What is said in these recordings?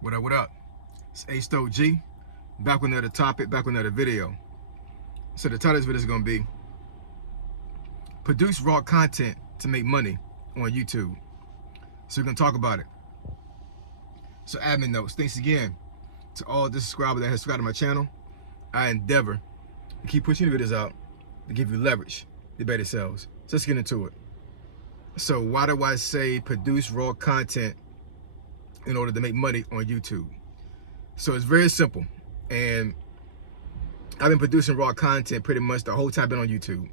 What up? It's A G, back with another topic, back with another video. So the title of this video is going to be produce raw content to make money on YouTube. So we're going to talk about it. So admin notes, thanks again to all the subscribers that have subscribed to my channel. I endeavor to keep pushing the videos out to give you leverage to better sales. So let's get into it. So why do I say produce raw content in order to make money on YouTube? So it's very simple, and I've been producing raw content pretty much the whole time I've been on YouTube.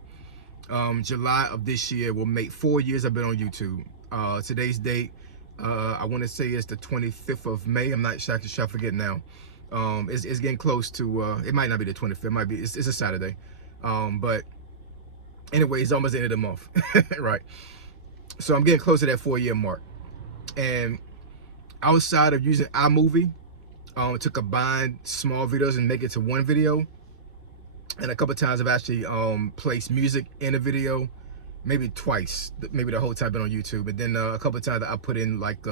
July of this year will make 4 years I've been on YouTube. Today's date, I want to say it's the 25th of May. I'm not sure, I forget now. It's getting close to, it might not be the 25th, it might be, it's a Saturday. But anyway, it's almost the end of the month, right? So I'm getting close to that 4-year mark. And outside of using iMovie to combine small videos and make it to one video, and a couple of times I've actually placed music in a video, maybe twice, maybe the whole time I've been on YouTube. And then a couple of times I put in like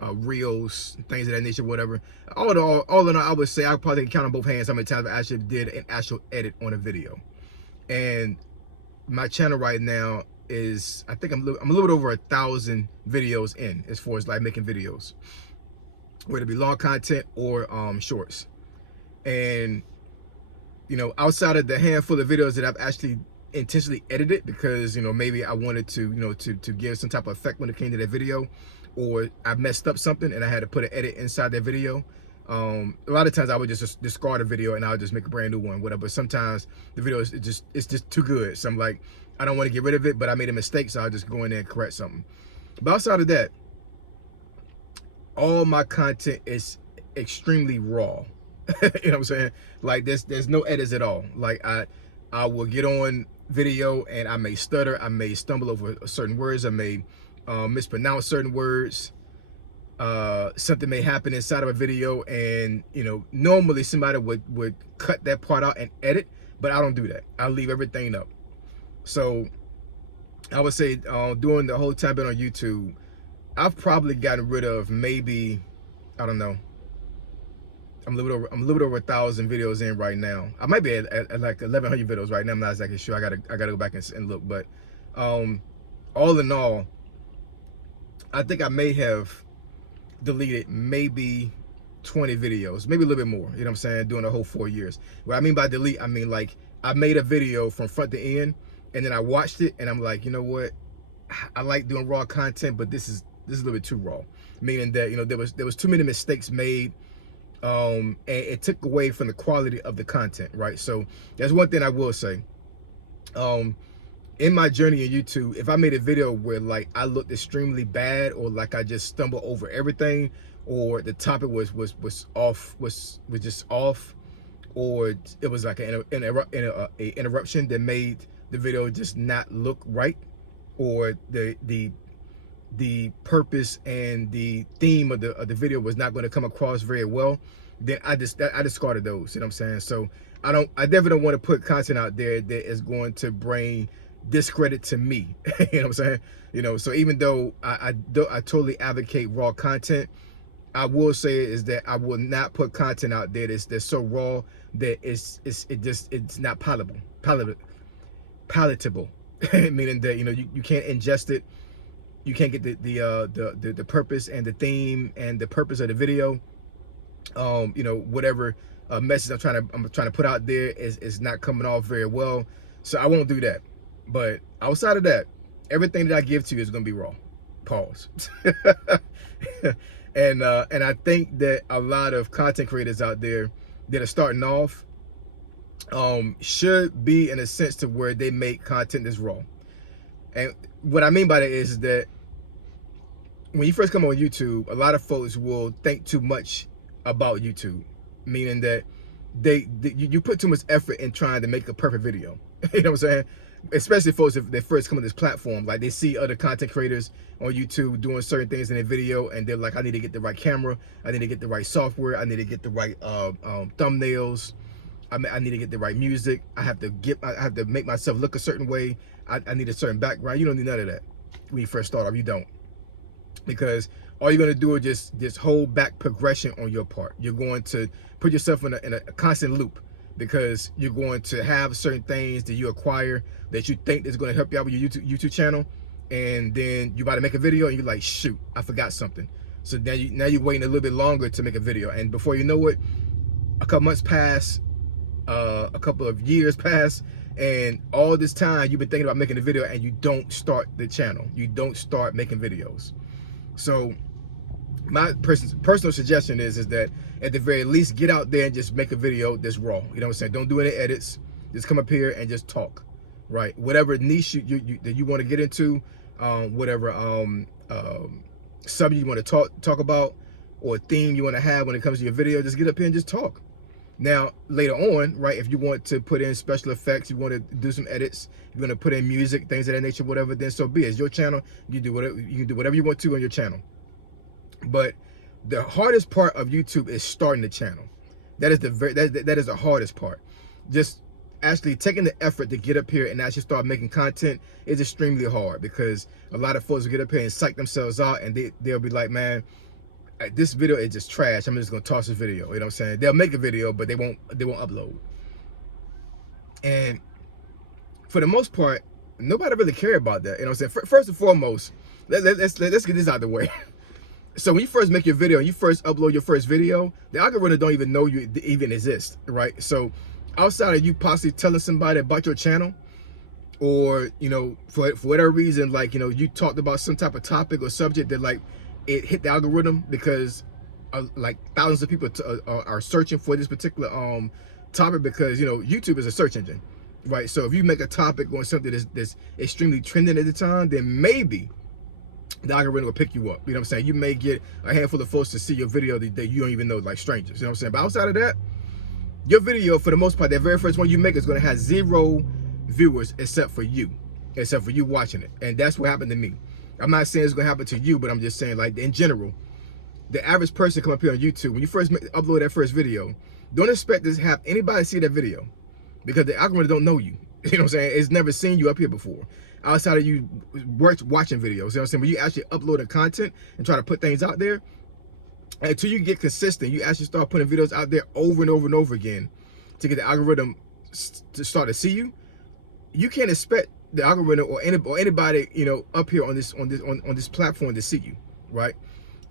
reels, things of that nature, whatever. All in all, I would say I probably can count on both hands how many times I actually did an actual edit on a video. And my channel right now is, I think I'm a little bit over 1,000 videos in, as far as like making videos, whether it be long content or shorts. And you know, outside of the handful of videos that I've actually intentionally edited because, you know, maybe I wanted to, you know, to give some type of effect when it came to that video, or I messed up something and I had to put an edit inside that video. A lot of times I would just discard a video and I'll just make a brand new one, whatever. But sometimes the video is just too good. So I'm like, I don't want to get rid of it, but I made a mistake, so I'll just go in there and correct something. But outside of that, all my content is extremely raw. You know what I'm saying? Like there's no edits at all. Like I will get on video and I may stutter, I may stumble over certain words, I may mispronounce certain words. Something may happen inside of a video, and you know, normally somebody would cut that part out and edit, but I don't do that. I leave everything up. So I would say during the whole time I've been on YouTube, I've probably gotten rid of maybe, I don't know, I'm a little bit over 1,000 videos in right now. I might be at like 1,100 videos right now. I'm not exactly sure. I gotta go back and look. But all in all, I think I may have deleted maybe 20 videos, maybe a little bit more. You know what I'm saying? During the whole 4 years. What I mean by delete, I mean like I made a video from front to end, and then I watched it, and I'm like, you know what? I like doing raw content, but this is a little bit too raw. Meaning that, you know, there was too many mistakes made. And it took away from the quality of the content, right? So that's one thing I will say. In my journey on YouTube, if I made a video where like I looked extremely bad, or like I just stumbled over everything, or the topic was just off, or it was like an interruption that made the video just not look right, or the purpose and the theme of the video was not going to come across very well, then I discarded those. You know what I'm saying? So I definitely don't want to put content out there that is going to bring discredit to me. You know what I'm saying? You know, so even though I totally advocate raw content, I will say is that I will not put content out there that's so raw that it's not palatable. Meaning that, you know, you can't ingest it. You can't get the purpose and the theme and the purpose of the video. You know, whatever message I'm trying to put out there is not coming off very well. So I won't do that. But outside of that, everything that I give to you is gonna be raw. Pause. And I think that a lot of content creators out there that are starting off should be in a sense to where they make content that's raw. And what I mean by that is that when you first come on YouTube, a lot of folks will think too much about YouTube, meaning that you put too much effort in trying to make a perfect video. You know what I'm saying? Especially folks, if they first come on this platform, like they see other content creators on YouTube doing certain things in their video, and they're like, I need to get the right camera, I need to get the right software, I need to get the right thumbnails, I need to get the right music, I have to make myself look a certain way, I need a certain background. You don't need none of that when you first start off. You don't. Because all you're gonna do is just hold back progression on your part. You're going to put yourself in a constant loop, because you're going to have certain things that you acquire that you think is going to help you out with your YouTube channel, and then you about to make a video and you're like, shoot, I forgot something. So now you're waiting a little bit longer to make a video, and before you know it, a couple months pass, a couple of years pass, and all this time you've been thinking about making a video and you don't start the channel, you don't start making videos. So my personal suggestion is that at the very least, get out there and just make a video that's raw. You know what I'm saying? Don't do any edits. Just come up here and just talk, right? Whatever niche that you want to get into, whatever subject you want to talk about, or theme you want to have when it comes to your video, just get up here and just talk. Now, later on, right, if you want to put in special effects, you want to do some edits, you want to put in music, things of that nature, whatever, then so be it. It's your channel. You do whatever, you can do whatever you want to on your channel. But the hardest part of YouTube is starting the channel. That is that is the hardest part. Just actually taking the effort to get up here and actually start making content is extremely hard, because a lot of folks will get up here and psych themselves out, and they'll be like, man, this video is just trash, I'm just gonna toss this video. You know what I'm saying? They'll make a video, but they won't upload. And for the most part, nobody really care about that. You know what I'm saying? First and foremost, let's get this out of the way. So when you first make your video and you first upload your first video, the algorithm don't even know you even exist, right? So outside of you possibly telling somebody about your channel, or, you know, for whatever reason, like, you know, you talked about some type of topic or subject that, like, it hit the algorithm because like thousands of people are searching for this particular topic, because, you know, YouTube is a search engine, right? So if you make a topic on something that's extremely trending at the time, then maybe the algorithm will pick you up. You know what I'm saying? You may get a handful of folks to see your video that you don't even know, like strangers. You know what I'm saying? But outside of that, your video, for the most part, that very first one you make is going to have 0 viewers except for you watching it. And that's what happened to me. I'm not saying it's going to happen to you, but I'm just saying, like, in general, the average person come up here on YouTube, when you first upload that first video, don't expect to have anybody see that video, because the algorithm don't know you. You know what I'm saying? It's never seen you up here before, outside of you watching videos. You know what I'm saying? When you actually upload the content and try to put things out there, until you get consistent, you actually start putting videos out there over and over and over again to get the algorithm to start to see you. You can't expect the algorithm or anybody, you know, up here on this platform to see you, right?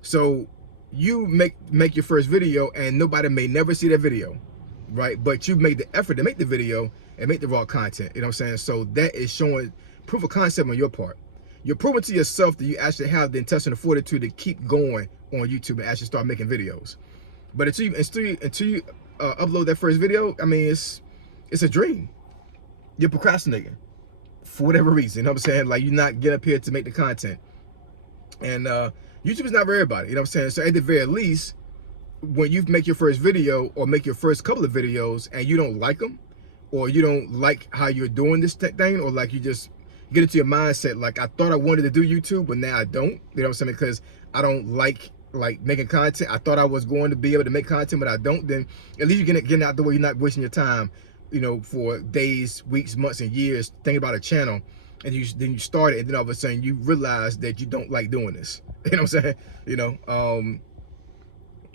So you make your first video and nobody may never see that video, right? But you make the effort to make the video and make the raw content. You know what I'm saying? So that is showing proof of concept on your part. You're proving to yourself that you actually have the intestinal fortitude to keep going on YouTube and actually start making videos. But until you upload that first video, I mean, it's a dream. You're procrastinating for whatever reason. You know what I'm saying? Like, you're not getting up here to make the content. And YouTube is not for everybody. You know what I'm saying? So at the very least, when you make your first video or make your first couple of videos and you don't like them, or you don't like how you're doing this thing, or like you just get into your mindset, like, I thought I wanted to do YouTube, but now I don't. You know what I'm saying? Because I don't like making content. I thought I was going to be able to make content, but I don't. Then at least you're getting out the way. You're not wasting your time, you know, for days, weeks, months, and years thinking about a channel, and then you start it, and then all of a sudden you realize that you don't like doing this. You know what I'm saying? You know,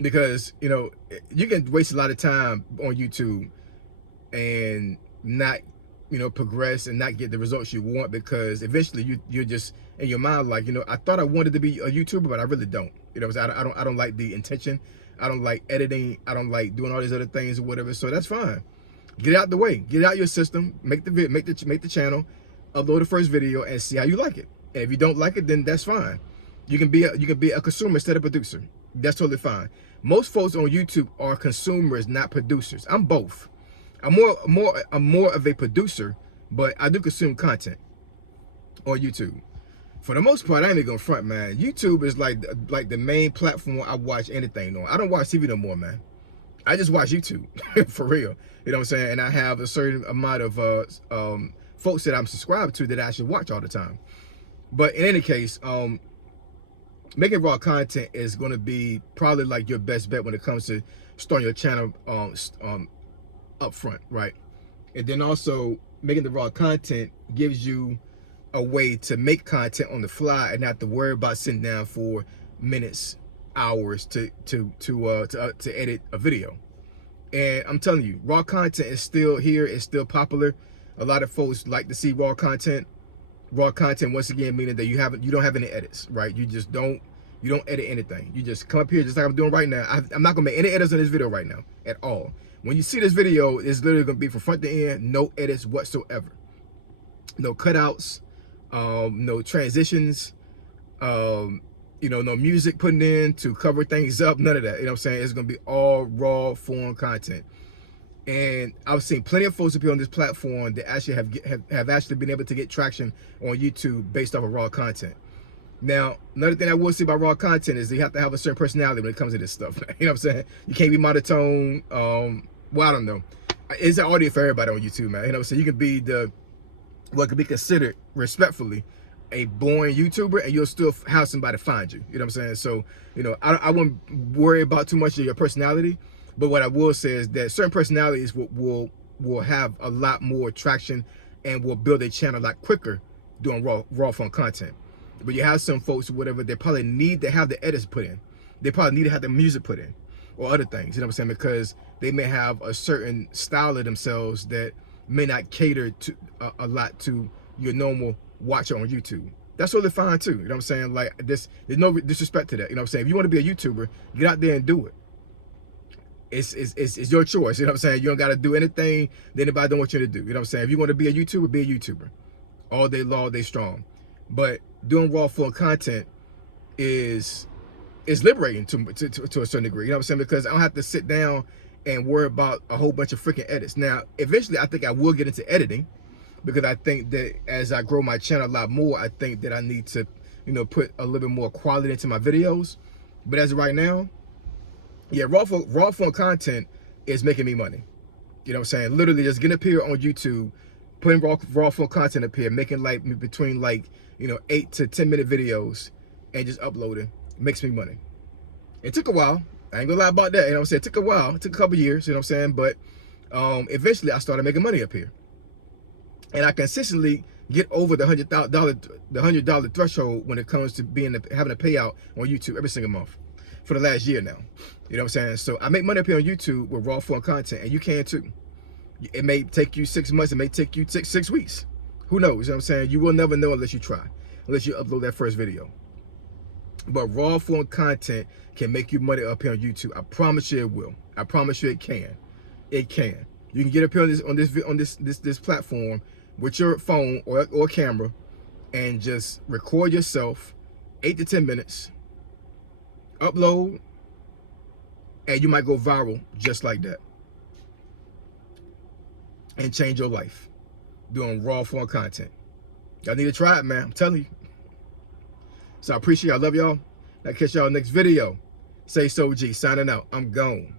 because, you know, you can waste a lot of time on YouTube and not, you know, progress and not get the results you want, because eventually you're just in your mind like, you know, I thought I wanted to be a YouTuber, but I really don't. You know, I don't like the intention. I don't like editing. I don't like doing all these other things or whatever. So that's fine. Get out the way. Get out your system. Make the channel. Upload the first video and see how you like it. And if you don't like it, then that's fine. You can be a consumer instead of producer. That's totally fine. Most folks on YouTube are consumers, not producers. I'm both. I'm more of a producer, but I do consume content on YouTube. For the most part, I ain't even gonna front, man. YouTube is like the main platform I watch anything on. I don't watch TV no more, man. I just watch YouTube for real. You know what I'm saying? And I have a certain amount of folks that I'm subscribed to that I actually watch all the time. But in any case, making raw content is going to be probably like your best bet when it comes to starting your channel up front, right? And then also making the raw content gives you a way to make content on the fly and not to worry about sitting down for minutes, hours to edit a video. And I'm telling you, raw content is still here. It's still popular. A lot of folks like to see raw content. Raw content, once again, meaning that you don't have any edits, right? You don't edit anything. You just come up here just like I'm doing right now. I'm not gonna make any edits on this video right now at all. When you see this video, it's literally gonna be from front to end, no edits whatsoever. No cutouts, no transitions, no music putting in to cover things up, none of that. You know what I'm saying? It's gonna be all raw form content. And I've seen plenty of folks appear on this platform that actually have actually been able to get traction on YouTube based off of raw content. Now, another thing I will say about raw content is you have to have a certain personality when it comes to this stuff. You know what I'm saying? You can't be monotone. Well, I don't know. It's an audio for everybody on YouTube, man. You know what I'm saying? You can be what could be considered, respectfully, a boring YouTuber, and you'll still have somebody find you. You know what I'm saying? So, I wouldn't worry about too much of your personality. But what I will say is that certain personalities will have a lot more traction and will build a channel a lot quicker doing raw form content. But you have some folks or whatever, they probably need to have the edits put in. They probably need to have the music put in or other things, you know what I'm saying? Because they may have a certain style of themselves that may not cater to a lot to your normal watcher on YouTube. That's totally fine too, you know what I'm saying? Like there's no disrespect to that, you know what I'm saying? If you want to be a YouTuber, get out there and do it. It's your choice, you know what I'm saying? You don't got to do anything that anybody don't want you to do, you know what I'm saying? If you want to be a YouTuber, be a YouTuber. All day long, all day strong. But doing raw form content is liberating to a certain degree, you know what I'm saying? Because I don't have to sit down and worry about a whole bunch of freaking edits. Now, eventually, I think I will get into editing because I think that as I grow my channel a lot more, I think that I need to, put a little bit more quality into my videos. But as of right now, yeah, raw form content is making me money. You know what I'm saying? Literally just getting up here on YouTube, putting raw form content up here, making like between 8 to 10 minute videos and just uploading makes me money. It took a while. I ain't gonna lie about that. You know what I'm saying? It took a while. It took a couple years, you know what I'm saying? But eventually I started making money up here. And I consistently get over the $100 threshold when it comes to having a payout on YouTube every single month for the last year now. You know what I'm saying? So I make money up here on YouTube with raw form content, and you can too. It may take you 6 months, it may take you 6 weeks. Who knows? You know what I'm saying? You will never know unless you try, unless you upload that first video. But raw form content can make you money up here on YouTube. I promise you it will. I promise you it can. It can. You can get up here on this platform with your phone or camera and just record yourself 8 to 10 minutes, upload, and you might go viral just like that and change your life doing raw form content. Y'all need to try it, man. I'm telling you. So I appreciate y'all. I love y'all. I'll catch y'all next video. Say so G, signing out. I'm gone.